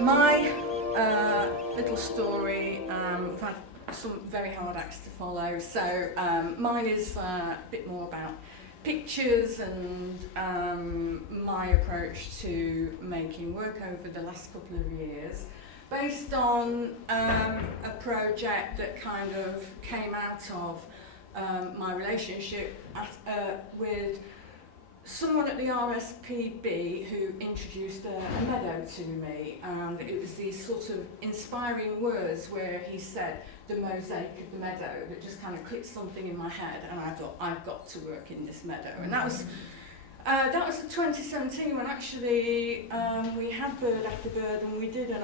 My little story, I've had some very hard acts to follow, so mine is a bit more about pictures and my approach to making work over the last couple of years, based on a project that kind of came out of my relationship with someone at the RSPB who introduced a meadow to me, and it was these sort of inspiring words where he said the mosaic of the meadow that just kind of clicked something in my head, and I thought I've got to work in this meadow. And that was in 2017 when actually we had Bird After Bird, and we did an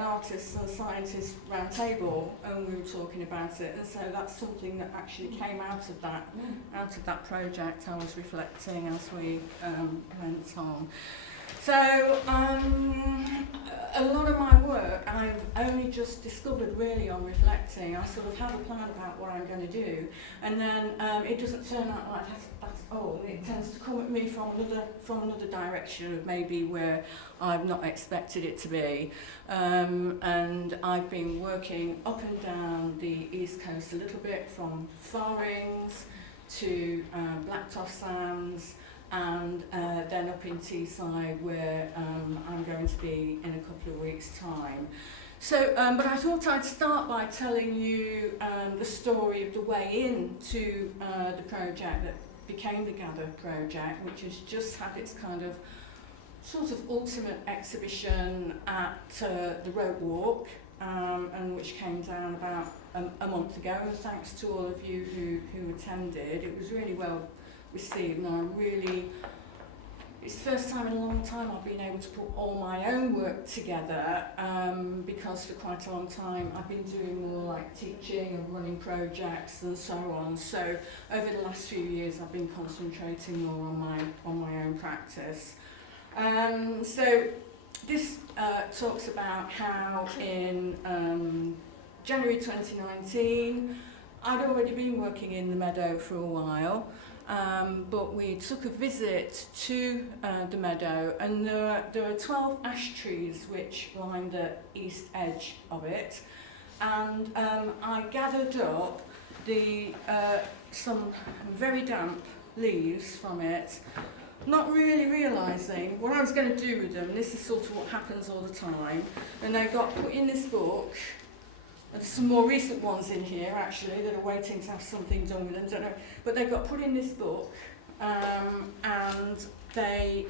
artist and scientist round table, and we were talking about it, and so that's something that actually came out of that project. I was reflecting as we went on. So a lot of my work I've only just discovered really on reflecting. I sort of have a plan about what I'm going to do, and then it doesn't turn out like that at all. It tends to come at me from another direction of maybe where I've not expected it to be. And I've been working up and down the East Coast a little bit, from Farings to Blacktop Sands, and then up in Teesside, where I'm going to be in a couple of weeks' time. So, but I thought I'd start by telling you the story of the way into the project that became the Gather project, which has just had its kind of sort of ultimate exhibition at the Road Walk, and which came down about a month ago, and thanks to all of you who attended. It was really well received, and it's the first time in a long time I've been able to put all my own work together, because for quite a long time I've been doing more like teaching and running projects and so on. So over the last few years I've been concentrating more on my own practice. So this talks about how in January 2019 I'd already been working in the meadow for a while. But we took a visit to the meadow, and there are 12 ash trees which line the east edge of it, and I gathered up some very damp leaves from it, not really realising what I was going to do with them. This is sort of what happens all the time, and they got put in this book. There's some more recent ones in here, actually, that are waiting to have something done with them, don't know. But they got put in this book, and they,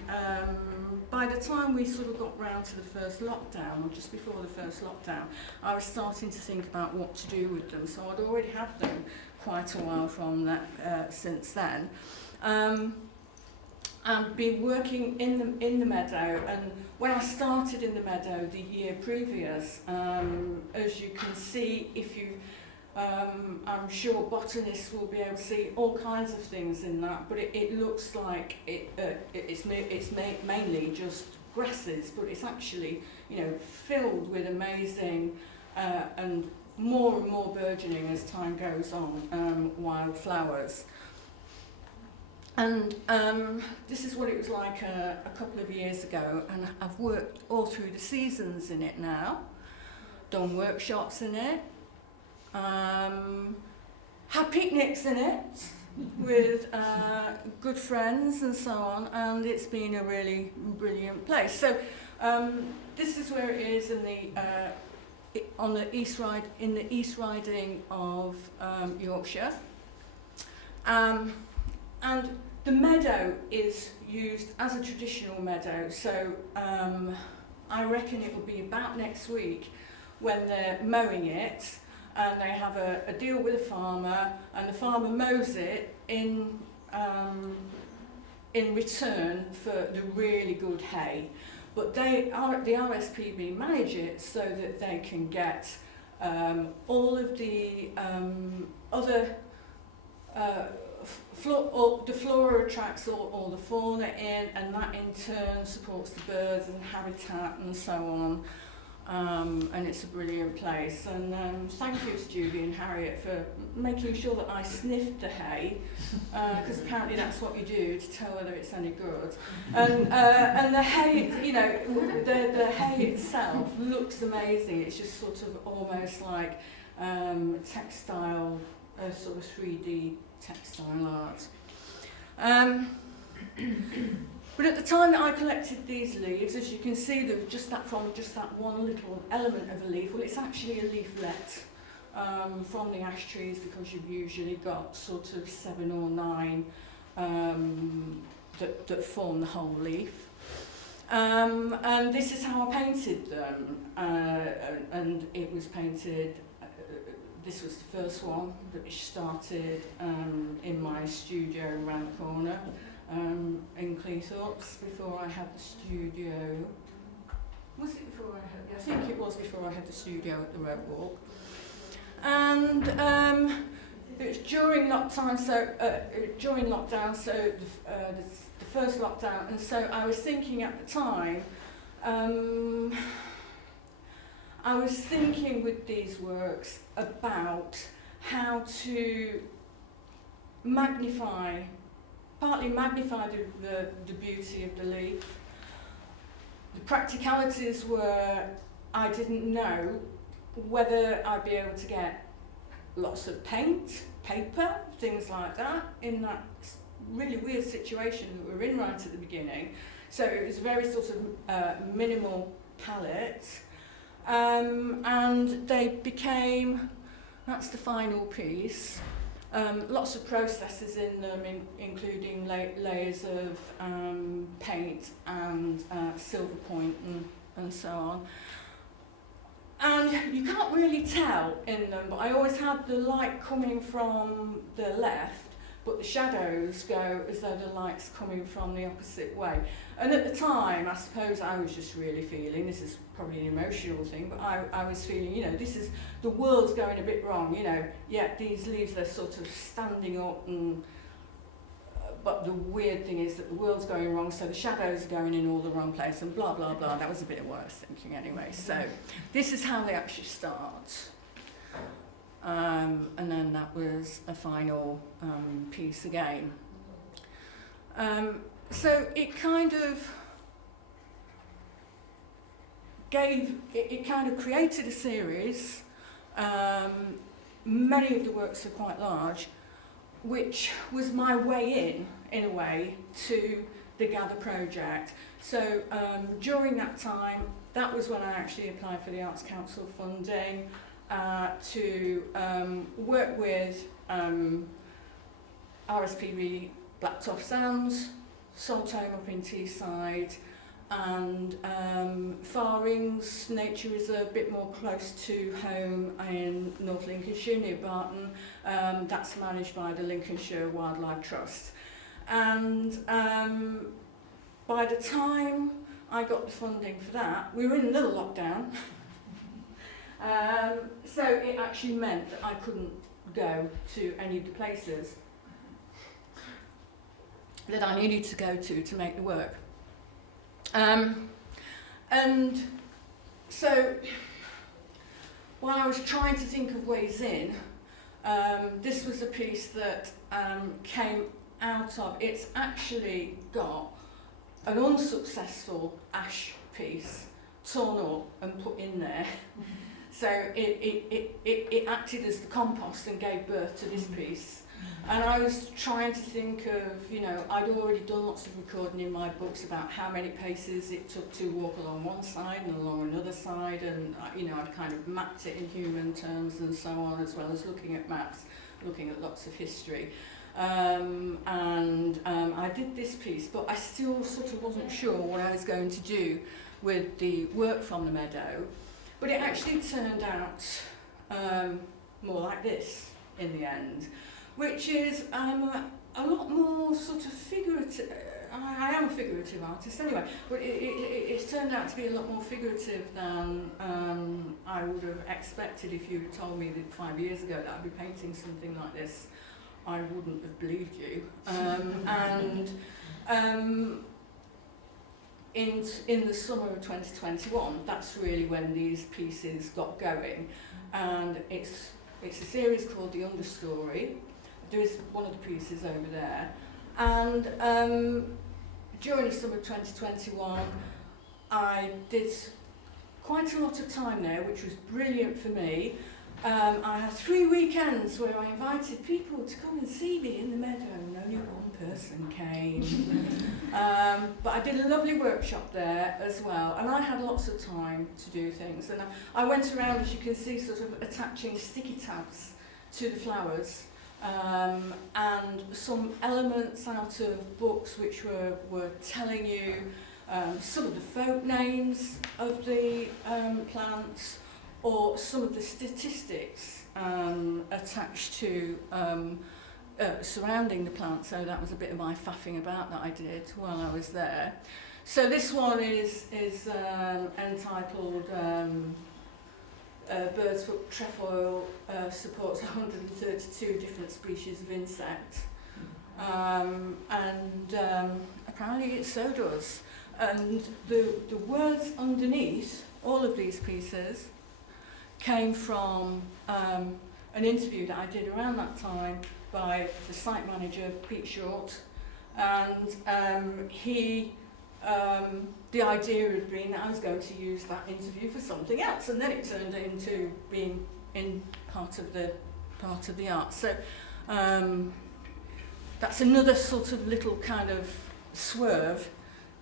by the time we sort of got round to the first lockdown, or just before the first lockdown, I was starting to think about what to do with them. So I'd already had them quite a while from that, since then. I've been working in the meadow, and when I started in the meadow the year previous, as you can see, if you, I'm sure botanists will be able to see all kinds of things in that, but it looks like it's mainly just grasses, but it's actually, you know, filled with amazing and more burgeoning as time goes on, wildflowers. And this is what it was like a couple of years ago, and I've worked all through the seasons in it now, done workshops in it, had picnics in it with good friends and so on, and it's been a really brilliant place. So this is where it is in the East Riding of Yorkshire. And the meadow is used as a traditional meadow, so I reckon it will be about next week when they're mowing it, and they have a deal with a farmer, and the farmer mows it in return for the really good hay. But the RSPB manage it so that they can get all of the other the flora attracts all the fauna in, and that in turn supports the birds and habitat and so on. and it's a brilliant place. And thank you to Judy and Harriet for making sure that I sniffed the hay, because apparently that's what you do to tell whether it's any good. And the hay, you know, the hay itself looks amazing. It's just sort of almost like textile, sort of 3D textile art. But at the time that I collected these leaves, as you can see, there was just that one little element of a leaf. Well, it's actually a leaflet from the ash trees, because you've usually got sort of 7 or 9 that form the whole leaf. And this is how I painted them. And it was painted, this was the first one that started in my studio around the corner. In Cleethorpes, before I had the studio. Was it before I had? I think it was before I had the studio at the Red Walk. And it was during lockdown, so the first lockdown, and so I was thinking at the time. I was thinking with these works about how to partly magnify the beauty of the leaf. The practicalities were, I didn't know whether I'd be able to get lots of paint, paper, things like that, in that really weird situation that we were in right at the beginning. So it was a very sort of minimal palette. And they became, that's the final piece. Lots of processes in them, including layers of paint and silver point and so on. And you can't really tell in them, but I always had the light coming from the left, but the shadows go as though the light's coming from the opposite way. And at the time, I suppose I was just really feeling, this is probably an emotional thing, but I was feeling, you know, the world's going a bit wrong, you know, yeah, these leaves, they're sort of standing up, and but the weird thing is that the world's going wrong, so the shadows are going in all the wrong place, and blah, blah, blah. That was a bit of what I was thinking anyway. So this is how they actually start. And then that was a final piece again. So it kind of created a series. Many of the works are quite large, which was my way in a way, to the Gather project. So during that time, that was when I actually applied for the Arts Council funding to work with RSPB Blacktoft Sands, Saltmarsh up in Teesside, and Farings Nature Reserve, a bit more close to home in North Lincolnshire near Barton. That's managed by the Lincolnshire Wildlife Trust. And by the time I got the funding for that, we were in a little lockdown. So it actually meant that I couldn't go to any of the places that I needed to go to make the work. And so while I was trying to think of ways in, this was a piece that came out of, it's actually got an unsuccessful ash piece torn up and put in there. So it acted as the compost and gave birth to this piece. And I was trying to think of, you know, I'd already done lots of recording in my books about how many paces it took to walk along one side and along another side, and, you know, I'd kind of mapped it in human terms and so on, as well as looking at maps, looking at lots of history. I did this piece, but I still sort of wasn't sure what I was going to do with the work from the meadow. But it actually turned out more like this in the end, which is a lot more sort of figurative. I am a figurative artist anyway, but it's turned out to be a lot more figurative than I would have expected. If you had told me that 5 years ago that I'd be painting something like this, I wouldn't have believed you. in the summer of 2021, that's really when these pieces got going. And it's a series called The Understory. There is one of the pieces over there. And during the summer of 2021, I did quite a lot of time there, which was brilliant for me. I had 3 weekends where I invited people to come and see me in the meadow, and only one person came. But I did a lovely workshop there as well, and I had lots of time to do things. And I went around, as you can see, sort of attaching sticky tabs to the flowers, and some elements out of books which were telling you some of the folk names of the plants, or some of the statistics attached to surrounding the plant. So that was a bit of my faffing about that I did while I was there. So this one is entitled Bird's Foot Trefoil supports 132 different species of insect. Apparently it so does. And the words underneath all of these pieces came from an interview that I did around that time by the site manager, Pete Short, and the idea had been that I was going to use that interview for something else, and then it turned into being in part of the art. So that's another sort of little kind of swerve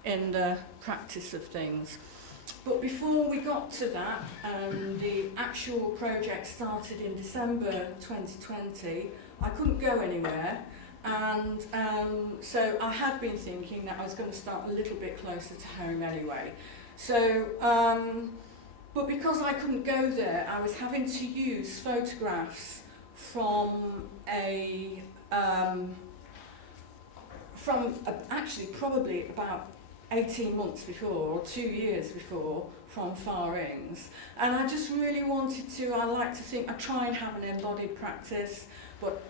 in the practice of things. But before we got to that, the actual project started in December 2020. I couldn't go anywhere, and so I had been thinking that I was going to start a little bit closer to home anyway. So, but because I couldn't go there, I was having to use photographs from actually probably about 18 months before, or 2 years before, from Far Ings. And I just really wanted to, I like to think, I try and have an embodied practice, but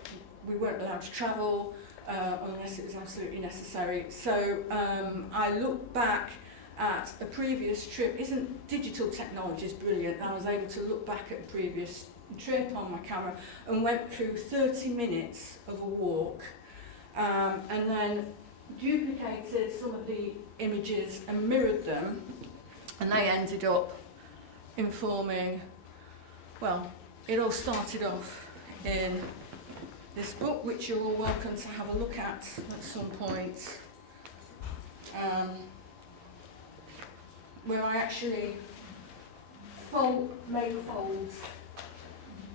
we weren't allowed to travel unless it was absolutely necessary. So I look back at a previous trip. Isn't digital technology brilliant? I was able to look back at a previous trip on my camera and went through 30 minutes of a walk, and then duplicated some of the images and mirrored them, and they ended up informing, well, it all started off in this book, which you're all welcome to have a look at some point, where I actually made folds,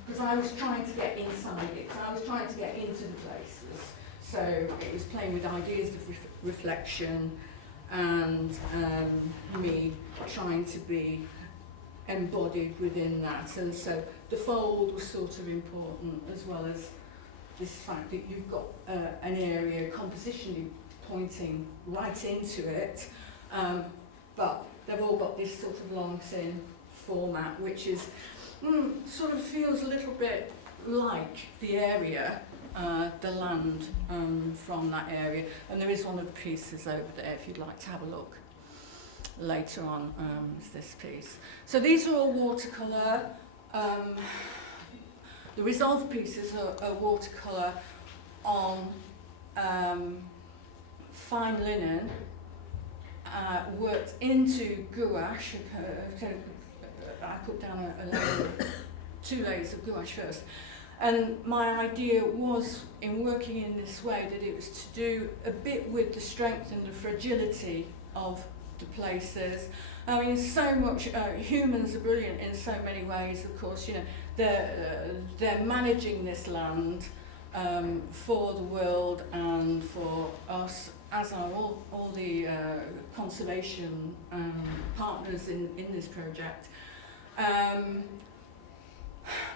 because I was trying to get inside it, I was trying to get into the places. So it was playing with ideas of reflection, and me trying to be embodied within that. And so the fold was sort of important, as well as this fact that you've got an area compositionally pointing right into it, but they've all got this sort of long thin format, which is sort of feels a little bit like the area, the land from that area. And there is one of the pieces over there if you'd like to have a look later on. Is this piece. So these are all watercolour. The resolved pieces are watercolour on fine linen, worked into gouache. I put down a layer, 2 layers of gouache first. And my idea was, in working in this way, that it was to do a bit with the strength and the fragility of the places. I mean, so much, humans are brilliant in so many ways, of course, you know, they're managing this land for the world and for us, as are all the conservation partners in this project.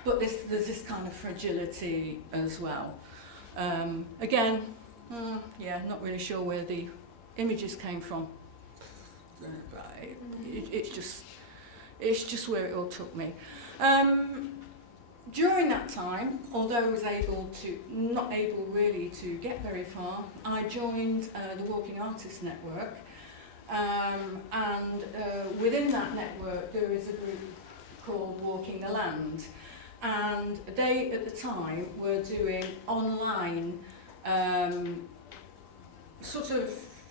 But there's this kind of fragility as well. Again, not really sure where the images came from. It's just where it all took me. During that time, although I was not able really to get very far, I joined the Walking Artists Network, Within that network there is a group called Walking the Land, and they at the time were doing online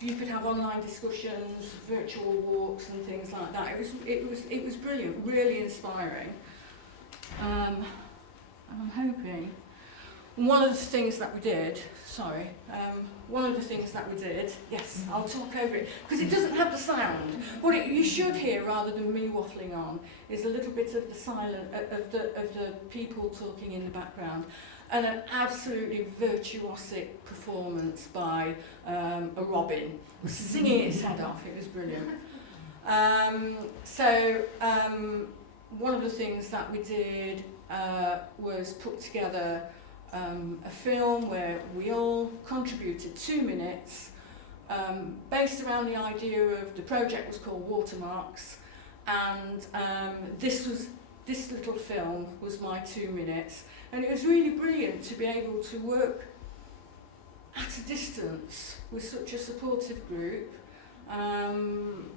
you could have online discussions, virtual walks and things like that. It was brilliant, really inspiring. And I'm hoping one of the things that we did, yes, I'll talk over it, because it doesn't have the sound. What you should hear, rather than me waffling on, is a little bit of the of the people talking in the background, and an absolutely virtuosic performance by a robin, singing its head off. It was brilliant. One of the things that we did was put together a film where we all contributed 2 minutes, based around the idea of, the project was called Watermarks, and this little film was my 2 minutes, and it was really brilliant to be able to work at a distance with such a supportive group, and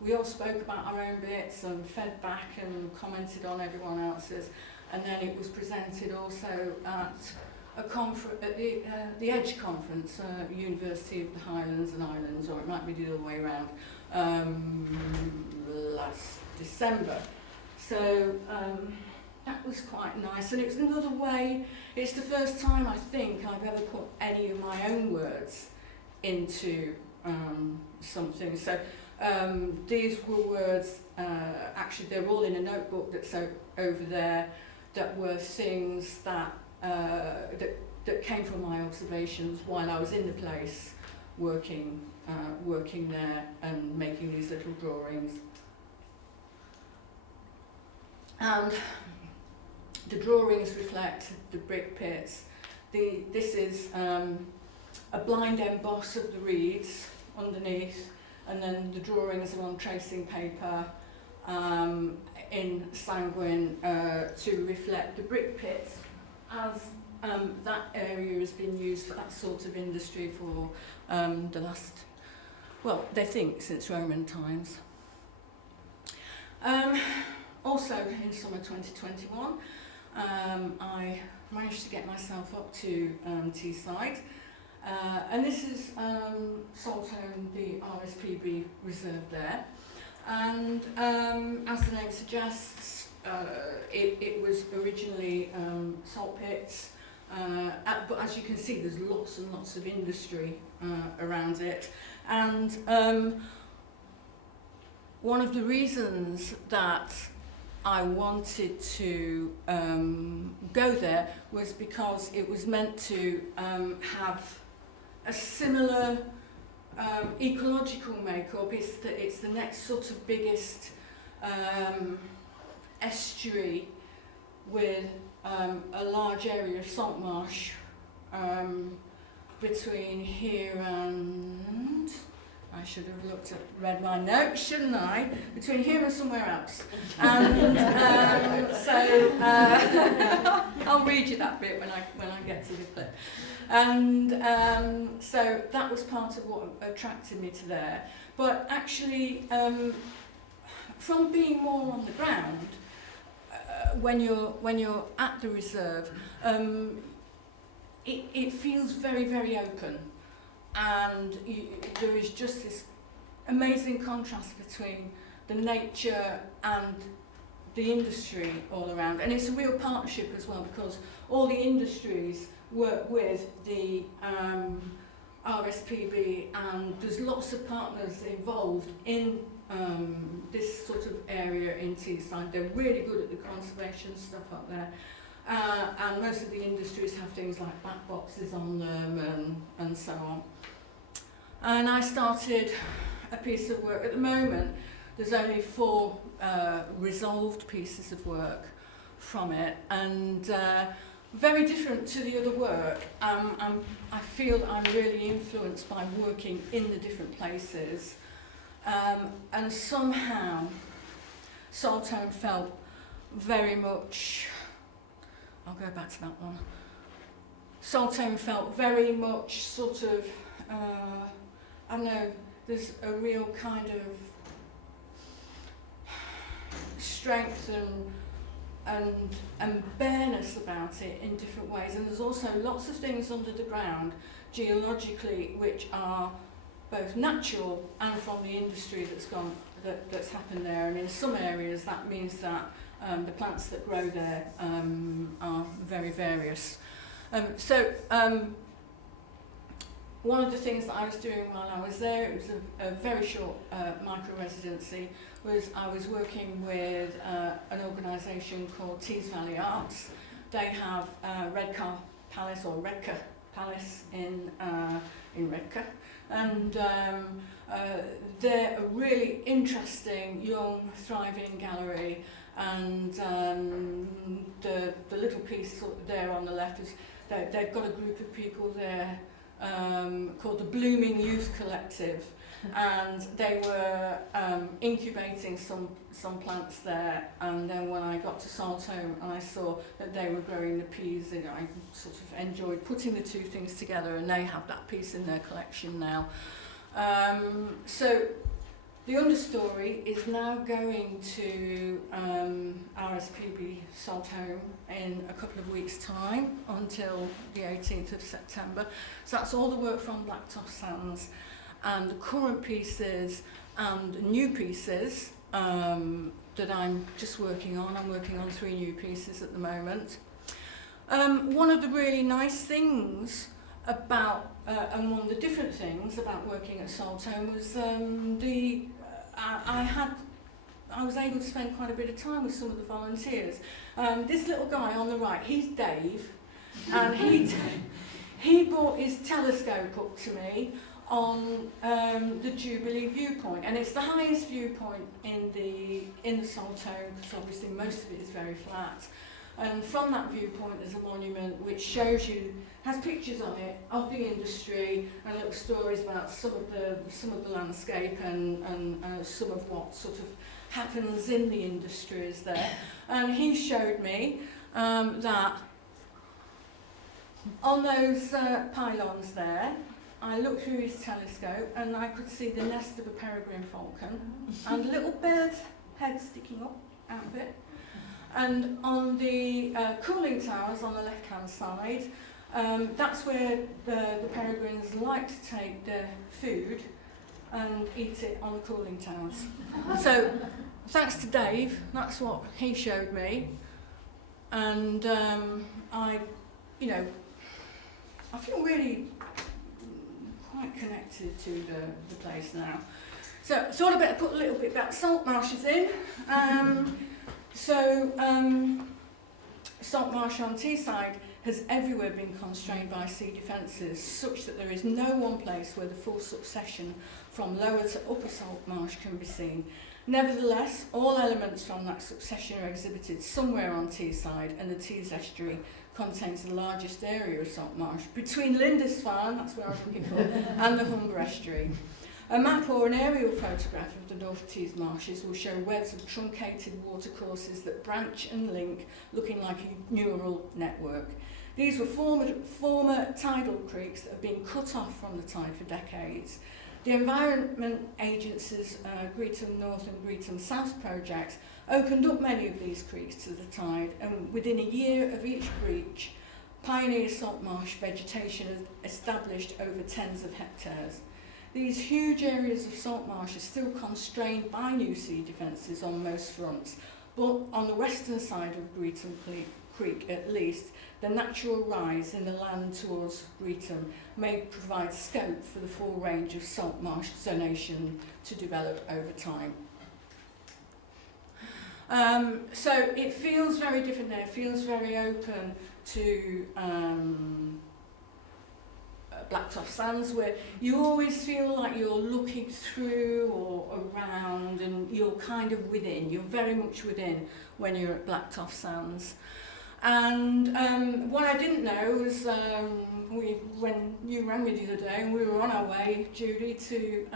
we all spoke about our own bits and fed back and commented on everyone else's. And then it was presented also at a conference, at the Edge conference, University of the Highlands and Islands, or it might be the other way around, last December. So that was quite nice, and it was another way. It's the first time I think I've ever put any of my own words into something. So these were words, actually they're all in a notebook that's over there, that were things that that came from my observations while I was in the place, working there and making these little drawings. And the drawings reflect the brick pits. This is a blind emboss of the reeds underneath, and then the drawings are on tracing paper in sanguine to reflect the brick pits, as that area has been used for that sort of industry for the last, well, they think since Roman times. Also in summer 2021, I managed to get myself up to Teesside, and this is Saltmarsh, the RSPB reserve there. And as the name suggests, it was originally salt pits, but as you can see, there's lots and lots of industry around it. And one of the reasons that I wanted to go there was because it was meant to have a similar ecological makeup. It's the next sort of biggest estuary with a large area of Saltmarsh between here and, I should have read my notes, shouldn't I? Between here and somewhere else. And I'll read you that bit when I get to the bit. And so that was part of what attracted me to there. But actually, from being more on the ground, when you're at the reserve, it feels very, very open. And there is just this amazing contrast between the nature and the industry all around. And it's a real partnership as well, because all the industries work with the RSPB, and there's lots of partners involved in this sort of area in Teesside. They're really good at the conservation stuff up there. And most of the industries have things like bat boxes on them and so on. And I started a piece of work. At the moment, there's only 4 resolved pieces of work from it, and very different to the other work. I feel I'm really influenced by working in the different places, and somehow Saltmarsh felt very much, I'll go back to that one. Saltmarsh felt very much sort of, I don't know, there's a real kind of strength and bareness about it in different ways. And there's also lots of things under the ground, geologically, which are both natural and from the industry that's happened there. And in some areas, that means that the plants that grow there are very various. One of the things that I was doing while I was there, it was a very short micro-residency, was I was working with an organisation called Tees Valley Arts. They have Redcar Palace, or Redcar Palace in Redcar, and they're a really interesting, young, thriving gallery. And the little piece there on the left is they've got a group of people there called the Blooming Youth Collective, and they were incubating some plants there. And then when I got to Saltmarsh and I saw that they were growing the peas, and I sort of enjoyed putting the two things together, and they have that piece in their collection now. So the Understory is now going to RSPB Saltmarsh in a couple of weeks' time until the 18th of September. So that's all the work from Blacktop Sands, and the current pieces and new pieces that I'm just working on. I'm working on 3 new pieces at the moment. One of the really nice things about, and one of the different things about working at Saltmarsh was I was able to spend quite a bit of time with some of the volunteers. This little guy on the right, he's Dave, and he brought his telescope up to me on the Jubilee viewpoint, and it's the highest viewpoint in the Saltmarsh, because obviously most of it is very flat. And from that viewpoint, there's a monument which has pictures on it of the industry and little stories about some of the landscape and some of what sort of happens in the industries there. And he showed me that on those pylons there, I looked through his telescope and I could see the nest of a peregrine falcon and a little bird's head sticking up out of it. And on the cooling towers on the left-hand side, that's where the peregrines like to take their food and eat it on the cooling towers. So, thanks to Dave, that's what he showed me. And I feel really quite connected to the place now. So, I thought I'd better put a little bit about Saltmarshes in. Saltmarsh on Teesside has everywhere been constrained by sea defences, such that there is no one place where the full succession from lower to upper Saltmarsh can be seen. Nevertheless, all elements from that succession are exhibited somewhere on Teesside, and the Tees estuary contains the largest area of Saltmarsh, between Lindisfarne, that's where I was looking for, and the Humber estuary. A map or an aerial photograph of the North Tees marshes will show webs of truncated watercourses that branch and link, looking like a neural network. These were former tidal creeks that have been cut off from the tide for decades. The Environment Agency's Greetham North and Greetham South projects opened up many of these creeks to the tide, and within a year of each breach, pioneer saltmarsh vegetation has established over tens of hectares. These huge areas of saltmarsh are still constrained by new sea defences on most fronts, but on the western side of Greetham Creek at least, the natural rise in the land towards Greetham may provide scope for the full range of saltmarsh zonation to develop over time. So it feels very different there, it feels very open to Blacktop Sands, where you always feel like you're looking through or around, and you're kind of within, you're very much within when you're at Blacktop Sands. And what I didn't know was when you rang me the other day and we were on our way, Judy, to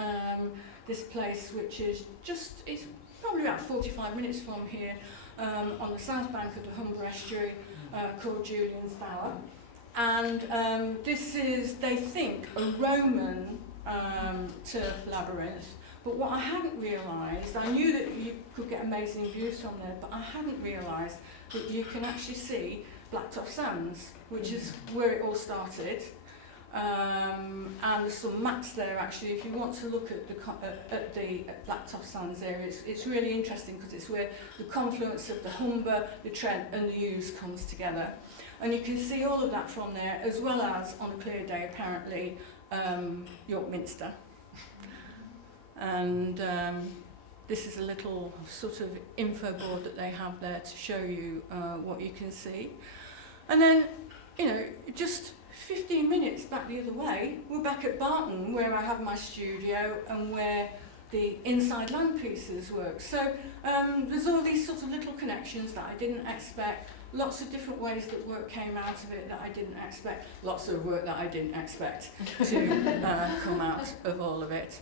this place which is it's probably about 45 minutes from here, on the south bank of the Humber estuary, called Julian's Bower. And this is, they think, a Roman turf labyrinth. But what I hadn't realised, I knew that you could get amazing views from there, but I hadn't realised that you can actually see Blacktop Sands, which is where it all started. And there's some maps there actually. If you want to look at the Blacktop Sands area, it's really interesting because it's where the confluence of the Humber, the Trent and the Ouse comes together. And you can see all of that from there, as well as, on a clear day apparently, York Minster. And this is a little sort of info board that they have there to show you what you can see. And then, you know, just 15 minutes back the other way, we're back at Barton, where I have my studio and where the inside land pieces work. So there's all these sort of little connections that I didn't expect, lots of different ways that work came out of it that I didn't expect, lots of work that I didn't expect to come out of all of it.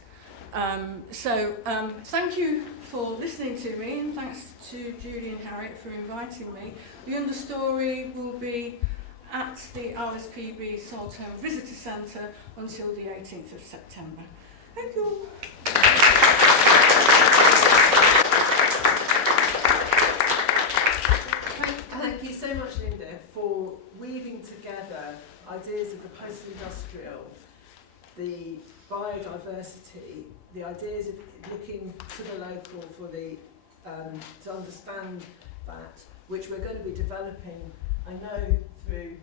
Thank you for listening to me, and thanks to Judy and Harriet for inviting me. The Understory will be at the RSPB Saltmarsh Visitor Centre until the 18th of September. Thank you. Thank you so much, Linda, for weaving together ideas of the post-industrial, the biodiversity, the ideas of looking to the local for the to understand that, which we're going to be developing, I know, through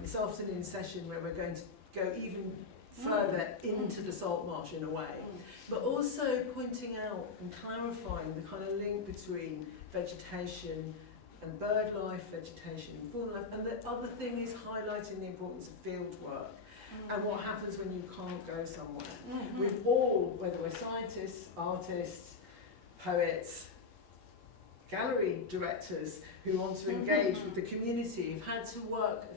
this afternoon session where we're going to go even further into the Saltmarsh in a way, but also pointing out and clarifying the kind of link between vegetation and bird life, vegetation and fauna life, and the other thing is highlighting the importance of field work and what happens when you can't go somewhere. We've all, whether we're scientists, artists, poets, gallery directors who want to engage with the community, have had to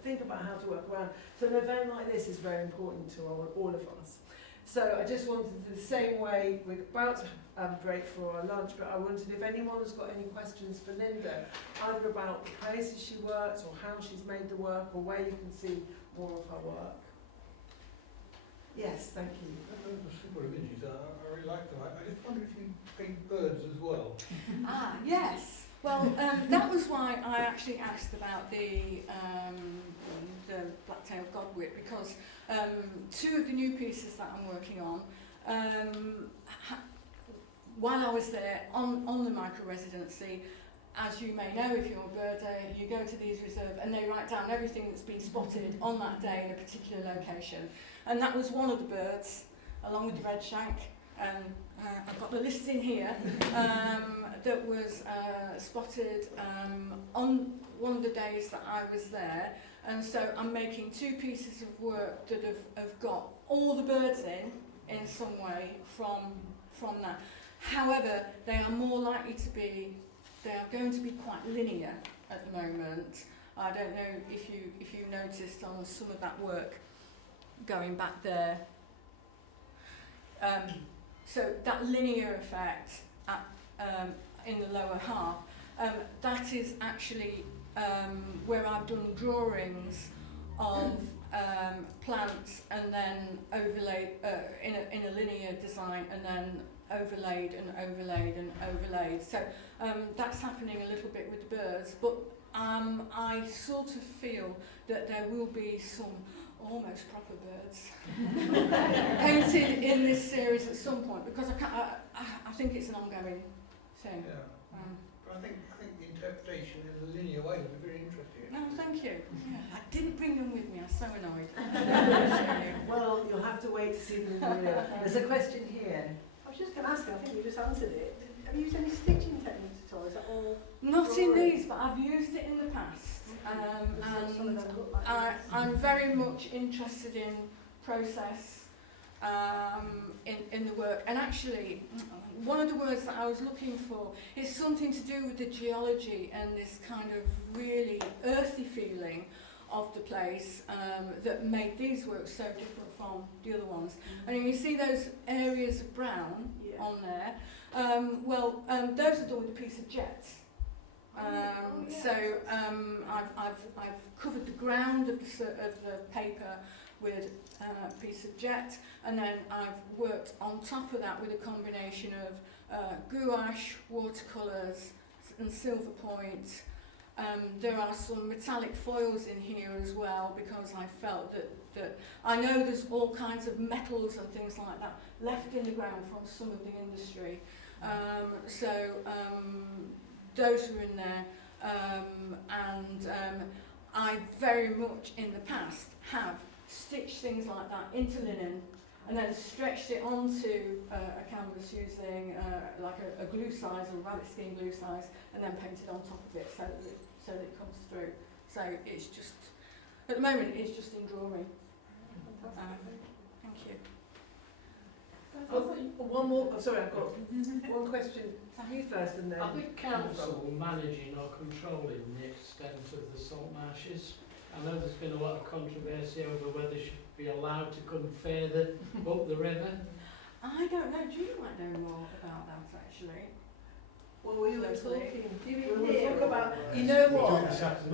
think about how to work around. So an event like this is very important to all of us. So I just wanted to, the same way, we're about to break for our lunch, but I wondered if anyone has got any questions for Linda, either about the places she works or how she's made the work or where you can see more of her work. Yes, thank you. Those super images, I really like them. I just wonder if you paint birds as well. Yes. Well, that was why I actually asked about the black-tailed godwit, because two of the new pieces that I'm working on, while I was there on the micro-residency, as you may know, if you're a birder, you go to these reserves and they write down everything that's been spotted on that day in a particular location. And that was one of the birds, along with the redshank. I've got the list in here, that was spotted on one of the days that I was there. And so I'm making two pieces of work that have got all the birds in some way from that. However, they are more likely to be, they are going to be quite linear at the moment. I don't know if you noticed on some of that work going back there. So that linear effect in the lower half, that is actually where I've done drawings of plants and then overlaid in a linear design and then overlaid and overlaid and overlaid. So that's happening a little bit with the birds, but I sort of feel that there will be some almost proper birds painted in this series at some point, because I think it's an ongoing thing. Yeah. But I think the interpretation in the linear way would be very interesting. No, thank you. Yeah, I didn't bring them with me. I'm so annoyed. Well, you'll have to wait to see them in the real. There's a question here. I was just going to ask you, I think you just answered it. Have you used any stitching techniques at all? Is that all? Not drawing? in these, but I've used it in the past. And I'm very much interested in process in the work. And actually, one of the words that I was looking for is something to do with the geology and this kind of really earthy feeling of the place that made these works so different from the other ones. And you see those areas of brown on there. Those are done with a piece of jet. So I've covered the ground of the paper with a piece of jet, and then I've worked on top of that with a combination of gouache, watercolours and silver point. There are some metallic foils in here as well, because I felt that I know there's all kinds of metals and things like that left in the ground from some of the industry. Those are in there, I very much in the past have stitched things like that into linen and then stretched it onto a canvas using like a glue size or rabbit skin glue size, and then painted on top of it so that it comes through. So it's just, at the moment, it's just in drawing. Thank you. One more. Oh, sorry, I've got one question. You first, and then. Are the council managing or controlling the extent of the salt marshes? I know there's been a lot of controversy over whether they should be allowed to come further up the river. I don't know. Do you might know more about that actually? Well, we were talking. We will talk about. You We're know doing what? this afternoon.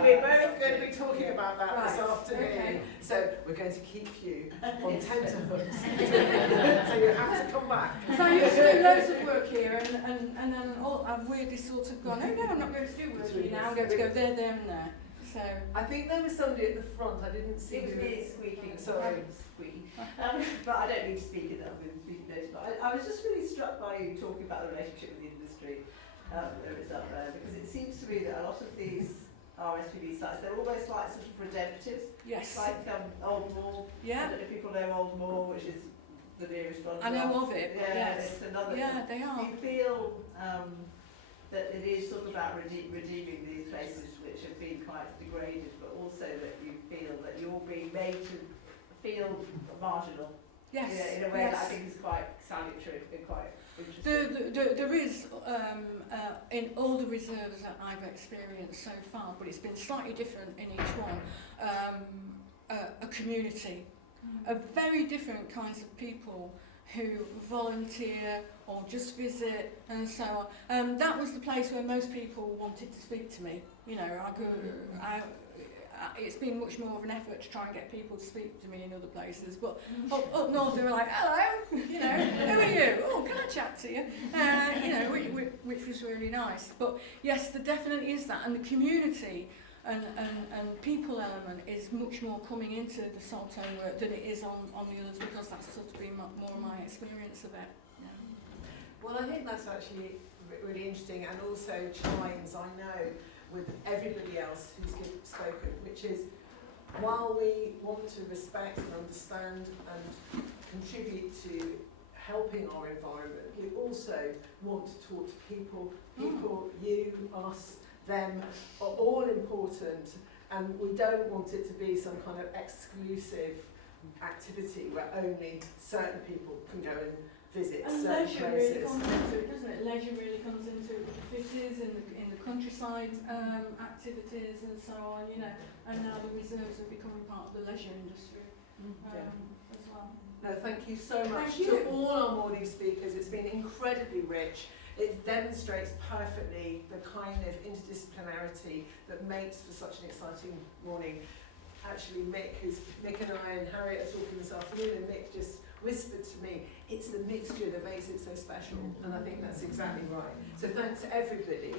We're both going to be talking about that Right, this afternoon. okay. So we're going to keep you on tenterhooks. So you have to come back. So I used to do loads of work here, and then I've weirdly sort of gone, oh no, I'm not going to do work here now, I'm going to go there, there and there. So I think there was somebody at the front. I didn't see. It was who. me squeaking. Sorry. Squeaking. But I don't need to speak it. I've been speaking later. But I was just really struck by you talking about the relationship with the industry. There is up there, because it seems to me that a lot of these RSPB sites, they're almost like sort of redemptives. yes, Like Old Moor. I yeah, don't know if people know Old Moor, which is the nearest one. I know of it. But Yeah, yes, it's another. yeah, they Do are. you feel that it is sort of about redeeming these places which have been quite degraded, but also that you feel that you're being made to feel marginal? Yes, Yeah, in a way yes. that I think is quite salutary and quite interesting. There is, in all the reserves that I've experienced so far, but it's been slightly different in each one, a community, of very different kinds of people who volunteer or just visit and so on. That was the place where most people wanted to speak to me. You know, it's been much more of an effort to try and get people to speak to me in other places, but up north they were like, hello, you know, who are you? Oh, can I chat to you? You know, which was really nice. But yes, there definitely is that, and the community and people element is much more coming into the Saltmarsh work than it is on the others, because that's sort of been more my experience of it. Yeah. Well, I think that's actually really interesting, and also chimes, I know, with everybody else who's spoken, which is, while we want to respect and understand and contribute to helping our environment, we also want to talk to people. People, you, us, them, are all important, and we don't want it to be some kind of exclusive activity where only certain people can go and visit And certain leisure really places. comes into it, doesn't it? Leisure really comes into it with the fitters in the countryside activities and so on, you know, and now the reserves are becoming part of the leisure industry as well. No, thank you so much Thank you. to all our morning speakers. It's been incredibly rich. It demonstrates perfectly the kind of interdisciplinarity that makes for such an exciting morning. Actually, Mick and I and Harriet are talking this afternoon, and Mick just whispered to me, it's the mixture that makes it so special, and I think that's exactly right. So thanks to everybody.